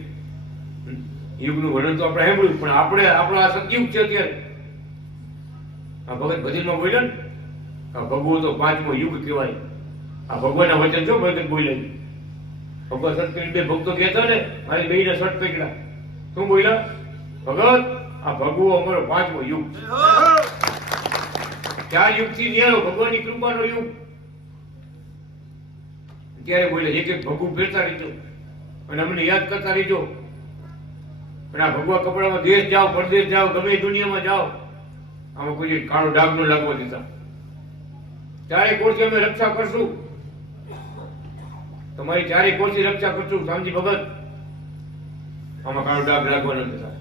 યુગનું વર્ણન તો આપણે સાંભળ્યું, પણ આપણો આ સતયુગ છે અત્યારે. આ ભગત ભજનમાં બોલ્યા ને, આ ભગવો તો 5મો યુગ કહેવાય. આ ભગવાનના વચન છો ભગત બોલ્યા. ભગવાન સત્કરી બે ભક્તો કહેતા ને, મારી બેયના શર્ટ પકડ્યા. શું બોલ્યા? ભગત આ ભગવો અમારો 5મો યુગ છે. 4 યુગથી નિયાળો ભગવાનની કૃપાનો યુગ. ત્યારે બોલ્યા એક એક ભગવું ફેરતા રહીજો અને અમને યાદ કરતા રહીજો. અને આ ભગવા કપડામાં દેશ જાઓ, પરદેશ જાઓ, ગમે દુનિયામાં જાઓ, આમાં કોઈ કાળો ડાઘ ન લાગવા દેતા. ચારે કોરથી અમે રક્ષા કરશું, તમારી ચારે કોરથી રક્ષા કરશું શામજી ભગત. આમાં કાળો ડાઘ લાગવા ન દેતા.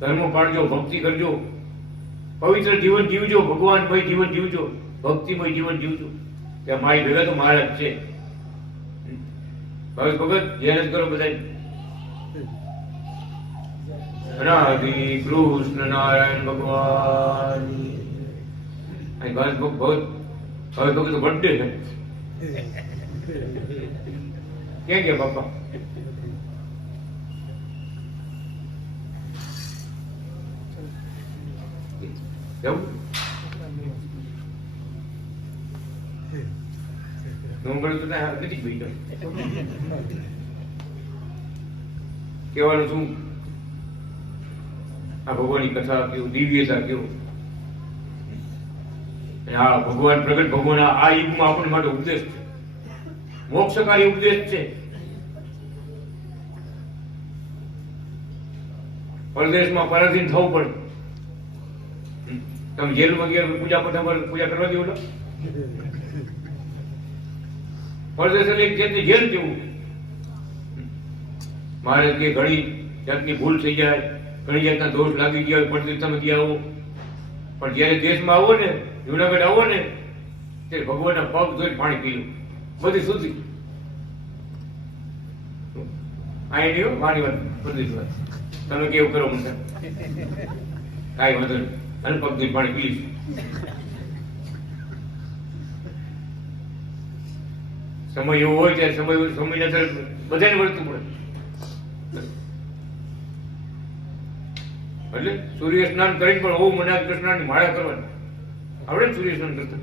ધર્મ પાળજો, ભક્તિ કરજો, પવિત્ર જીવન જીવજો, ભગવાનમય જીવન જીવજો, ભક્તિમય જીવન જીવજો. ત્યાં મારી ભેગા તો મહારાજ છે. ભગત ભગત ધ્યાન કરો બધા. અનાદિ કૃષ્ણ નારાયણ ભગવાન. ભગત ભગત તો બર્થડે છે. ક્યાં ગયા બાપા? કહેવાનું શું? આ ભગવાનની કથા કેવું, દિવ્યતા કેવું. આ ભગવાન પ્રગટ ભગવાન આ યુગમાં આપણને માટે ઉપદેશ છે, મોક્ષકારી ઉપદેશ છે. પરદેશમાં પરાધીન થવું પડે. તમે જેલમાં ગયા પૂજા કરવા દેવું ને? પરદેશ એટલે એક જાતની જેલ જેવું. મારે કે ઘણી જાતની ભૂલ થઈ જાય, ઘણી જાતના દોષ લાગી ગયા હોય, પરદેશ તમે ગયા હો, પણ જયારે દેશમાં આવો ને, જુનાગઢ આવો ને, ત્યારે ભગવાનના પગ ધોઈને પાણી પી લો, બધી સુધી. આ નહીં મારી વાત, પરદેશ વાત. તમે કેવું કરો મને કાંઈ વાંધો નહીં, અને પગ ધોઈને પાણી પી લઈશું. સમય એવો હોય ત્યારે સમયના બધાને વર્તવું પડે. એટલે સૂર્ય સ્નાન કરીને પણ ઓમ અનાજ કૃષ્ણની માળા કરવાની આવડે ને? સૂર્ય સ્નાન કરતા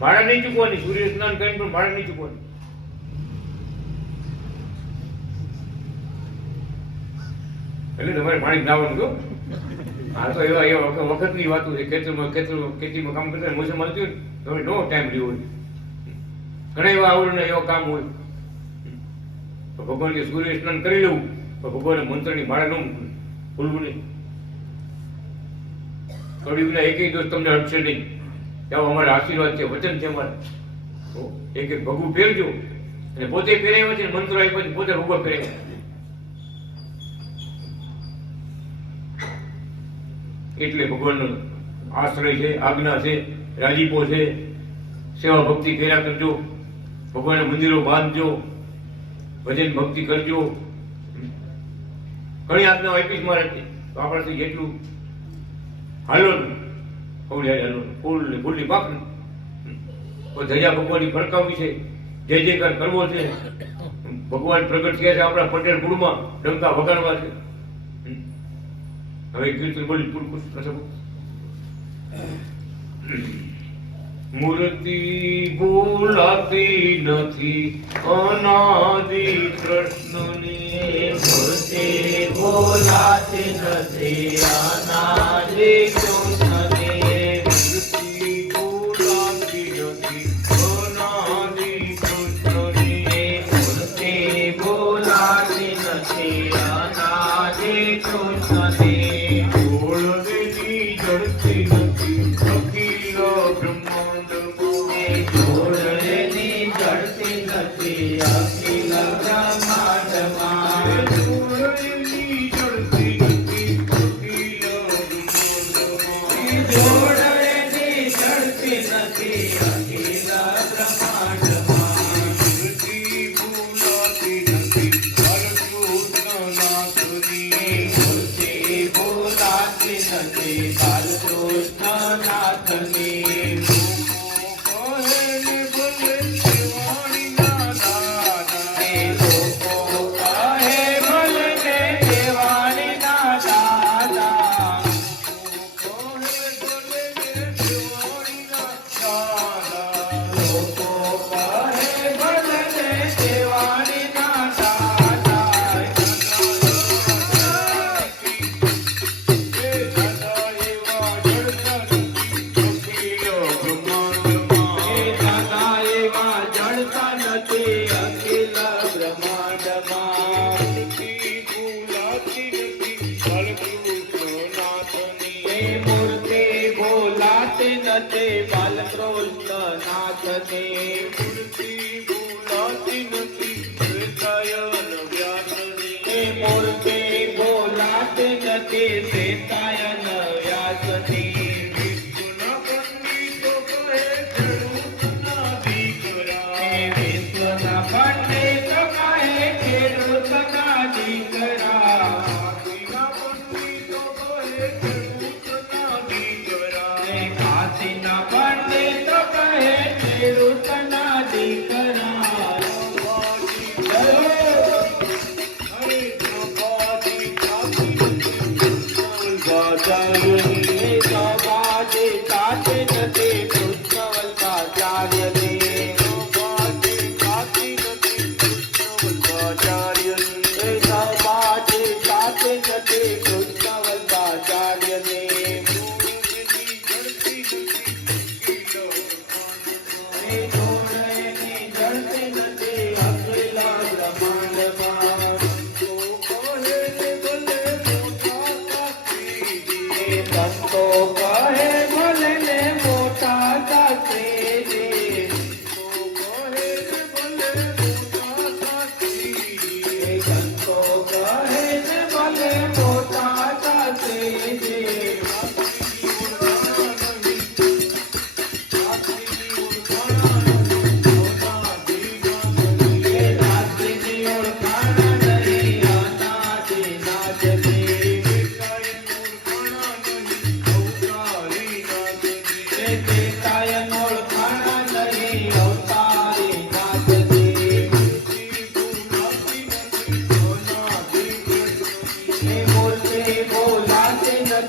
માળા નહીં ચૂકવાની. સૂર્ય સ્નાન કરીને પણ માળા નહીં ચૂકવાની. એટલે તમારે પાણી નાવાનું તો આ તો એવા વખતની વાતો છે. ખેતીમાં કામ કરતા મોસમ આવતી હોય તમે નો ટાઈમ રહ્યો હોય, ઘણા એવા આવડે એવા કામ હોય તો ભગવાન કે સૂર્ય સ્નાન કરી લેવું, તો ભગવાન મંત્રની માળા ન ભૂલવું નહીં. કળિયુગના એક દોષ તમને હટશે નહીં. ત્યાં અમારા આશીર્વાદ છે, વચન છે અમારા. એક ભગવું પહેરજો, અને પોતે પહેરાવ્યા છે, મંત્ર આપ્યા છે, પોતે ભગવાન પહેરાવ્યા. એટલે ભગવાનનો આશ્રય છે, આજ્ઞા છે, રાજીપો છે. સેવા ભક્તિ કર્યા કરજો, ભગવાનના મંદિરો બાંધજો, ભજન ભક્તિ કરજો. ઘણી આજ્ઞા આપીશ મારે, તો આપણાથી જેટલું હાલો ને હાલો, ફૂલ ને ફૂલની પાક ને ધજા ભગવાનની ફરકાવવી છે, જય જયકાર કરવો છે. ભગવાન પ્રગટ થયા છે આપણા પટેલ કુળમાં, ડંકા વગાડવા છે. હવે કીર્તન બોલી પૂરું કશું. મૂર્તિ બોલાતી નથી અનાદિ કૃષ્ણની, મૂર્તિ બોલાતી નથી અનાદિ કૃષ્ણની, મૂર્તિ બોલાતી નથી અનાદિ કૃષ્ણની, મૂર્તિ બોલાતી નથી અનાદિ કૃષ્ણની.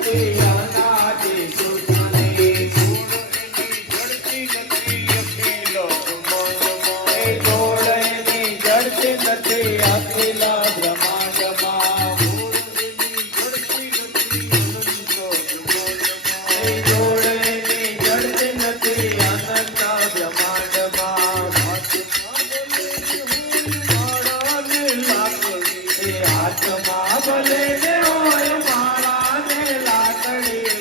નથી અનાદિ કૃષ્ણને જડતી નથી અખિલ બ્રહ્માંડમાં. એ જોડેની જડતી નથી અખિલ બ્રહ્માંડમાં એ જોડેની જડતી નથી અનંત બ્રહ્માંડમાં એ હાથમાં ભલે ને હોય માળા ને લાકડી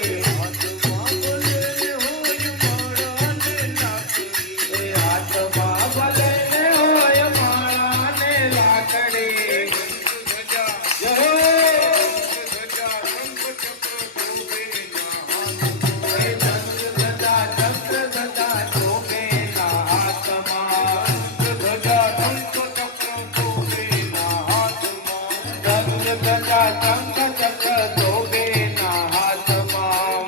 એ હાથમાં ભલે ને હોય માળા ને લાકડી જય હો. એ ચંદ્ર ગદા ચક્ર ગદા ચોબેના હાથમાં ચંદ્ર ગદા શંખ ચક્ર ચોબેના હાથમાં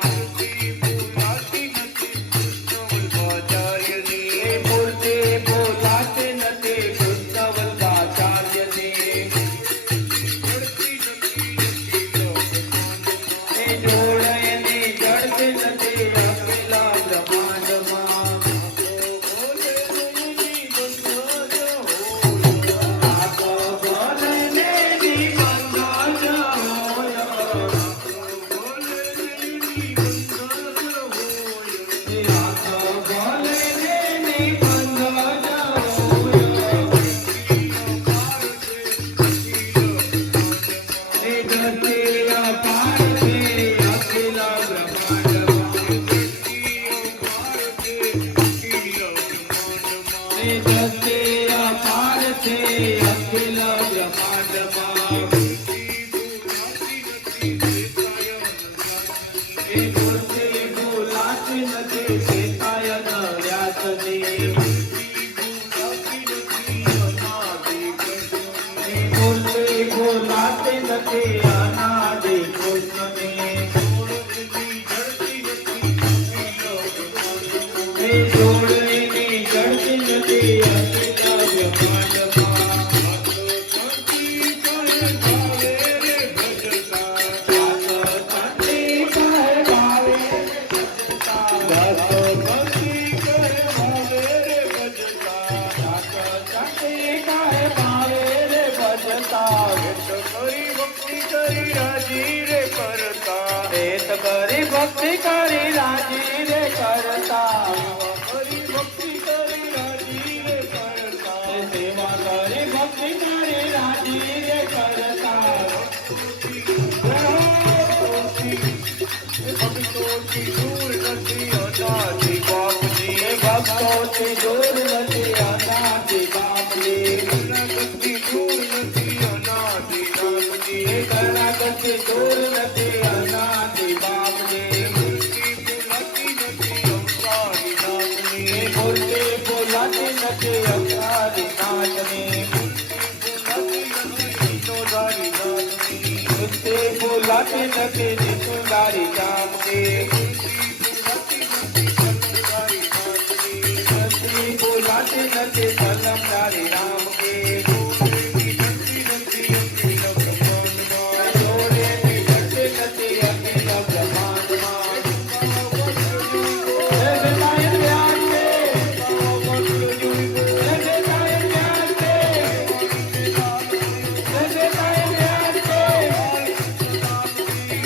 એ મૂર્તિ બોલાતી નથી કૃષ્ણ વલ્ભાચાર્યની એ જોડેની જડતી નથી અખિલ બ્રહ્માંડમાં આખો ભલે ને નિબંધ જ હોય એ આખો ભલે ને નિબંધ જ હોય એ દ્રષ્ટિ અપાર છે અખિલ બ્રહ્માંડમાં એ દ્રષ્ટિ અપાર છે અખિલ બ્રહ્માંડમાં એ મૂર્તિ બોલાતી નથી શેતાયન વ્યાસની એ મૂર્તિ બોલાતી નથી અનાદિ કૃષ્ણની એ જોડણીની જડતી નથી અખિલ બ્રહ્માંડમાં કરી ભક્તિ કરી રાજી રે કરતા સેવા કરી ભક્તિ કરી રાજી રે કરતા ભક્તોથી દૂર નથી અનાદિ બાપજી કરણાગતિ દૂર નથી અનાદિ બાપજી મૂર્તિ બોલાતી નથી અકારી નાથની મૂર્તિ બોલાતી નથી નિસુંદારી જામની મૂર્તિ બોલાતી નથી કલમદારી રામ કી જોડેની જડતી નથી અખિલ બ્રહ્માંડમાં જય જટાયન વ્યાસ છે જય જટાયન વ્યાસ છે જય જટાયન વ્યાસ છે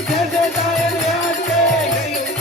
જય જટાયન વ્યાસ છે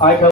આઠમ